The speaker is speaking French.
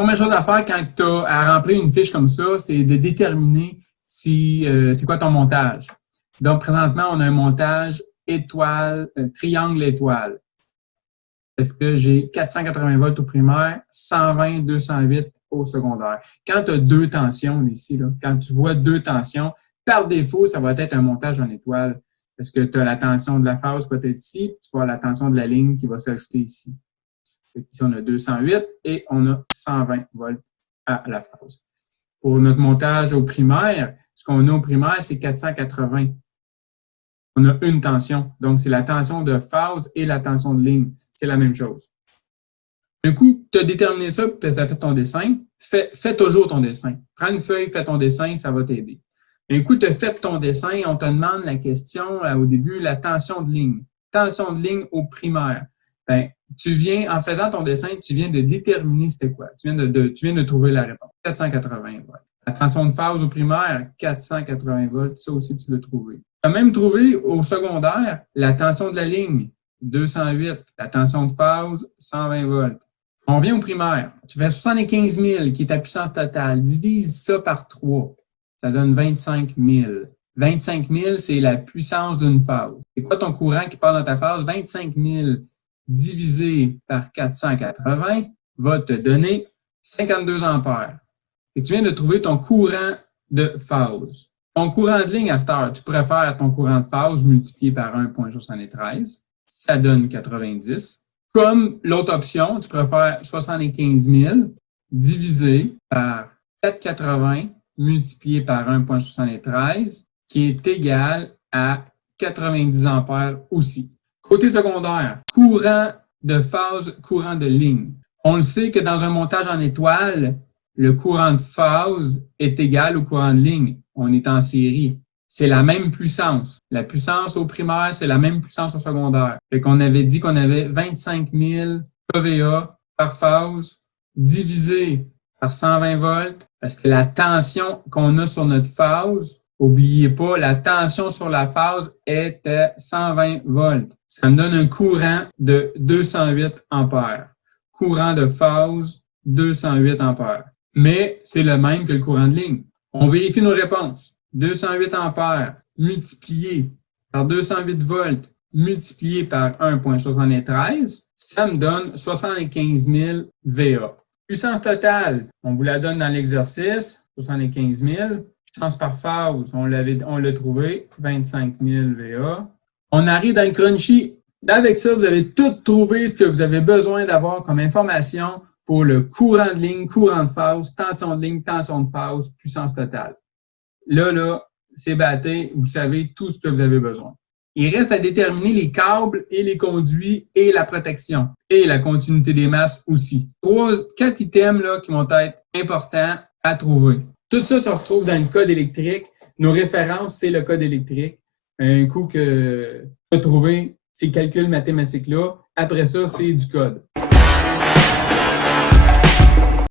première chose à faire quand tu as à remplir une fiche comme ça, c'est de déterminer si, c'est quoi ton montage. Donc, présentement, on a un montage étoile, triangle étoile. Parce que j'ai 480 volts au primaire, 120, 208 au secondaire. Quand tu as deux tensions ici, là, quand tu vois deux tensions, par défaut, ça va être un montage en étoile. Parce que tu as la tension de la phase qui va être ici, puis tu vas avoir la tension de la ligne qui va s'ajouter ici. Ici, on a 208 et on a 120 volts à la phase. Pour notre montage au primaire, ce qu'on a au primaire, c'est 480. On a une tension. Donc, c'est la tension de phase et la tension de ligne. C'est la même chose. Un coup, tu as déterminé ça, puis tu as fait ton dessin, fais toujours ton dessin. Prends une feuille, fais ton dessin, ça va t'aider. Un coup, tu as fait ton dessin, on te demande la question au début, la tension de ligne. Tension de ligne au primaire. Bien, en faisant ton dessin, tu viens de déterminer c'était quoi. Tu viens de trouver la réponse. 480 volts. La tension de phase au primaire, 480 volts. Ça aussi, tu l'as trouvé. Tu as même trouvé au secondaire la tension de la ligne, 208. La tension de phase, 120 volts. On vient au primaire. Tu fais 75 000 qui est ta puissance totale. Divise ça par 3. Ça donne 25 000. 25 000, c'est la puissance d'une phase. C'est quoi ton courant qui part dans ta phase? 25 000 divisé par 480 va te donner 52 ampères. Et tu viens de trouver ton courant de phase. Ton courant de ligne à cette heure, tu préfères ton courant de phase multiplié par 1,73. Ça donne 90. Comme l'autre option, tu préfères 75 000 divisé par 480 multiplié par 1,73 qui est égal à 90 ampères aussi. Côté secondaire, courant de phase, courant de ligne. On le sait que dans un montage en étoile, le courant de phase est égal au courant de ligne. On est en série. C'est la même puissance. La puissance au primaire, c'est la même puissance au secondaire. Fait qu'on avait dit qu'on avait 25 000 kVA par phase divisé par 120 volts parce que la tension qu'on a sur notre phase, n'oubliez pas, la tension sur la phase est à 120 volts. Ça me donne un courant de 208 ampères. Courant de phase, 208 ampères. Mais c'est le même que le courant de ligne. On vérifie nos réponses. 208 ampères multiplié par 208 volts multiplié par 1,73, ça me donne 75 000 VA. Puissance totale, on vous la donne dans l'exercice, 75 000. Puissance par phase, on l'a trouvé, 25 000 VA. On arrive dans le crunchy. Avec ça, vous avez tout trouvé ce que vous avez besoin d'avoir comme information pour le courant de ligne, courant de phase, tension de ligne, tension de phase, puissance totale. Là, c'est batté, vous savez tout ce que vous avez besoin. Il reste à déterminer les câbles et les conduits et la protection et la continuité des masses aussi. 4 items là, qui vont être importants à trouver. Tout ça se retrouve dans le code électrique. Nos références, c'est le code électrique. Un coup que tu as trouvé ces calculs mathématiques-là, après ça, c'est du code.